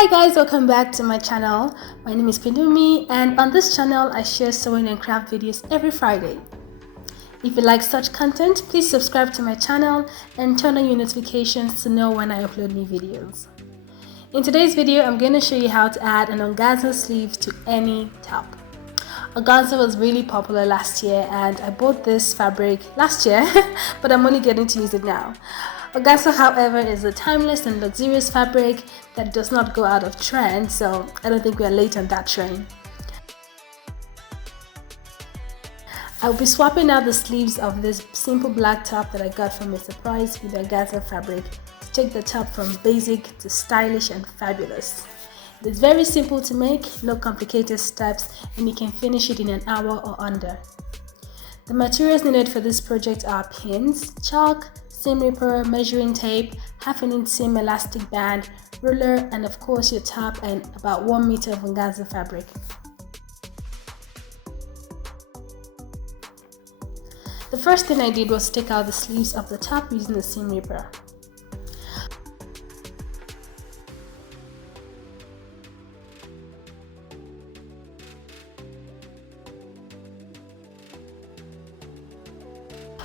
Hi guys, welcome back to my channel. My name is Pindumi, and on this channel I share sewing and craft videos every Friday. If you like such content, please subscribe to my channel and turn on your notifications to know when I upload new videos. In today's video, I'm going to show you how to add an organza sleeve to any top. Organza was really popular last year and I bought this fabric last year, but I'm only getting to use it now. Organza, however, is a timeless and luxurious fabric that does not go out of trend, so I don't think we are late on that train. I'll be swapping out the sleeves of this simple black top that I got from a surprise with organza fabric to take the top from basic to stylish and fabulous. It is very simple to make, no complicated steps, and you can finish it in an hour or under. The materials needed for this project are pins, chalk, seam ripper, measuring tape, half-inch seam elastic band, ruler, and of course your top and about 1 meter of organza fabric. The first thing I did was take out the sleeves of the top using the seam ripper.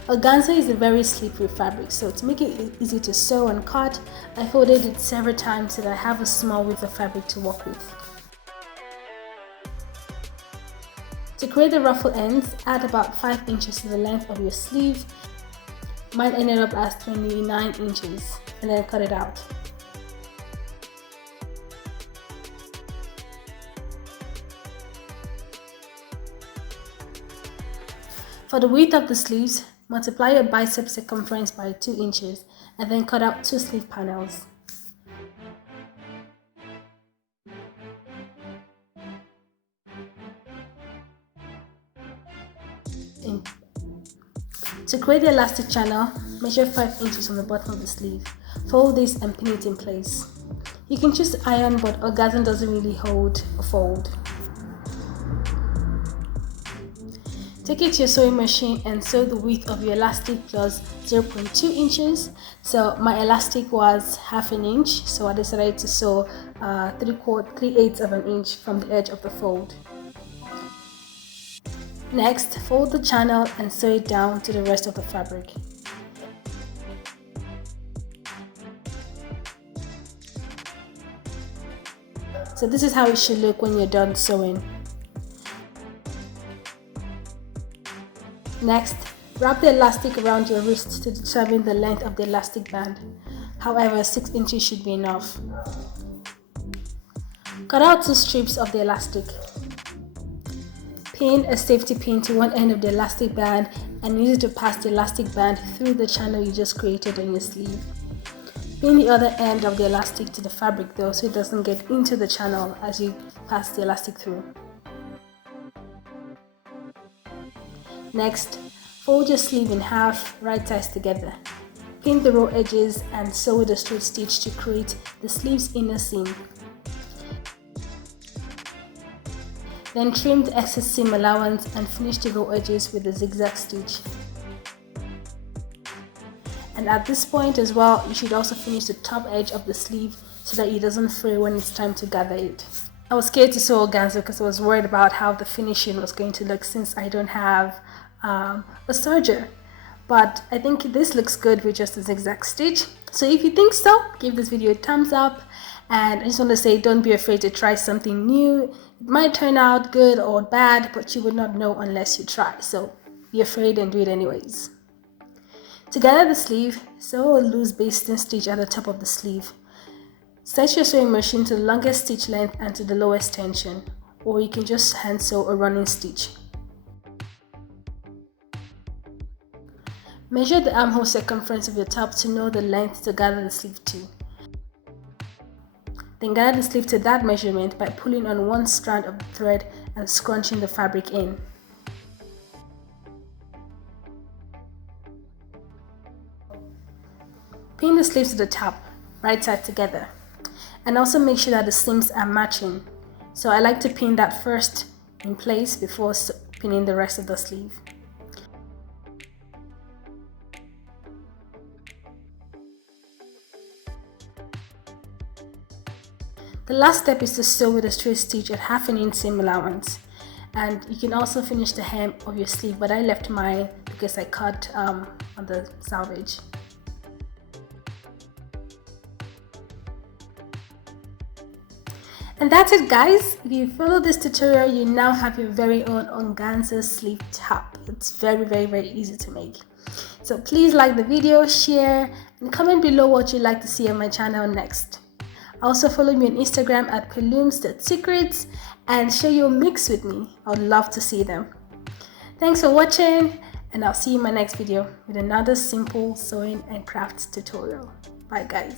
Organza is a very slippery fabric, so to make it easy to sew and cut, I folded it several times so that I have a small width of fabric to work with. To create the ruffle ends, add about 5 inches to the length of your sleeve. Mine ended up as 29 inches, and then cut it out. For the width of the sleeves, multiply your bicep circumference by 2 inches and then cut out 2 sleeve panels. To create the elastic channel, measure 5 inches on the bottom of the sleeve. Fold this and pin it in place. You can choose iron, but organza doesn't really hold or fold. Take it to your sewing machine and sew the width of your elastic plus 0.2 inches. So my elastic was half an inch, so I decided to sew 3/8 of an inch from the edge of the fold. Next, fold the channel and sew it down to the rest of the fabric. So this is how it should look when you're done sewing. Next, wrap the elastic around your wrist to determine the length of the elastic band. However, 6 inches should be enough. Cut out 2 strips of the elastic. Pin a safety pin to one end of the elastic band and use it to pass the elastic band through the channel you just created on your sleeve. Pin the other end of the elastic to the fabric though, so it doesn't get into the channel as you pass the elastic through. Next, fold your sleeve in half, right sides together. Pin the raw edges and sew with a straight stitch to create the sleeve's inner seam. Then trim the excess seam allowance and finish the raw edges with a zigzag stitch. And at this point as well, you should also finish the top edge of the sleeve so that it doesn't fray when it's time to gather it. I was scared to sew organza because I was worried about how the finishing was going to look since I don't have a serger. But I think this looks good with just a zigzag stitch. So if you think so, give this video a thumbs up. And I just want to say, don't be afraid to try something new. It might turn out good or bad, but you would not know unless you try. So be afraid and do it anyways. To gather the sleeve, sew a loose basting stitch at the top of the sleeve. Set your sewing machine to the longest stitch length and to the lowest tension, or you can just hand sew a running stitch. Measure the armhole circumference of your top to know the length to gather the sleeve to. Then gather the sleeve to that measurement by pulling on one strand of the thread and scrunching the fabric in. Pin the sleeves to the top, right side together. And also make sure that the seams are matching. So I like to pin that first in place before pinning the rest of the sleeve. The last step is to sew with a straight stitch at 1/2 inch seam allowance. And you can also finish the hem of your sleeve, but I left mine because I cut on the selvage. And that's it, guys. If you follow this tutorial, you now have your very own organza sleeve top. It's very easy to make. So please like the video, share, and comment below what you'd like to see on my channel next. Also follow me on Instagram at pelooms.secrets and share your mix with me. I would love to see them. Thanks for watching, and I'll see you in my next video with another simple sewing and crafts tutorial. Bye, guys.